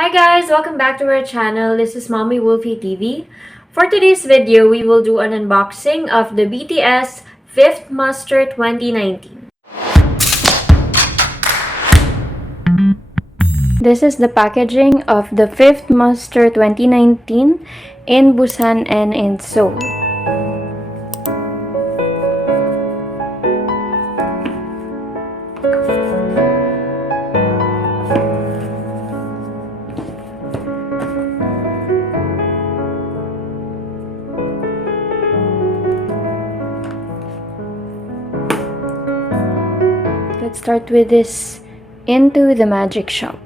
Hi guys! Welcome back to our channel. This is Mommy Wolfie TV. For today's video, we will do an unboxing of the BTS 5th Muster 2019. This is the packaging of the 5th Muster 2019 in Busan and in Seoul. Let's start with this Into the Magic Shop.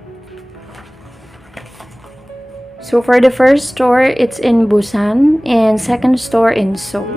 So for the first store, it's in Busan and second store in Seoul.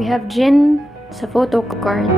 We have Jin sa photo card.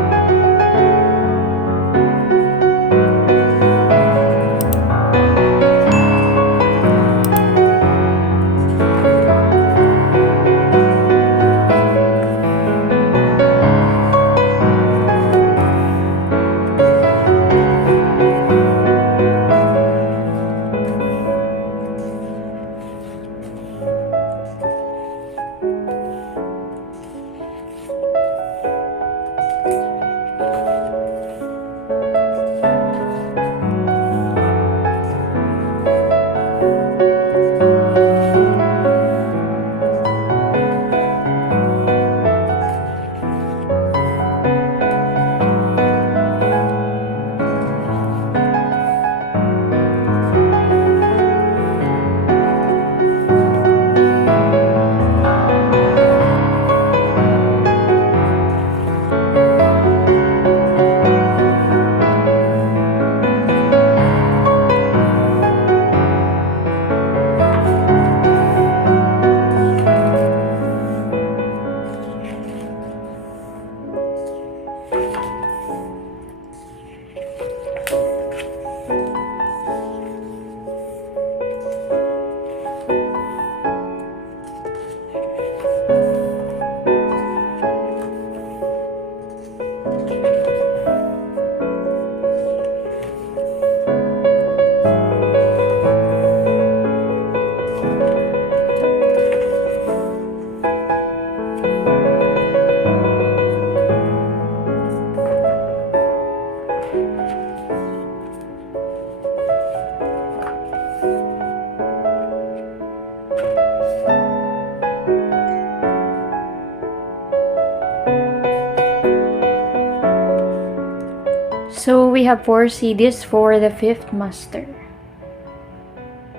So we have 4 CDs for the 5th Muster.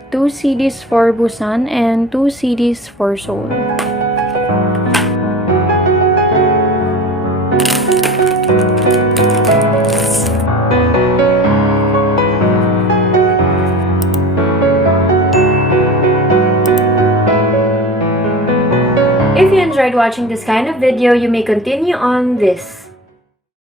2 CDs for Busan and 2 CDs for Seoul. If you enjoyed watching this kind of video, you may continue on this.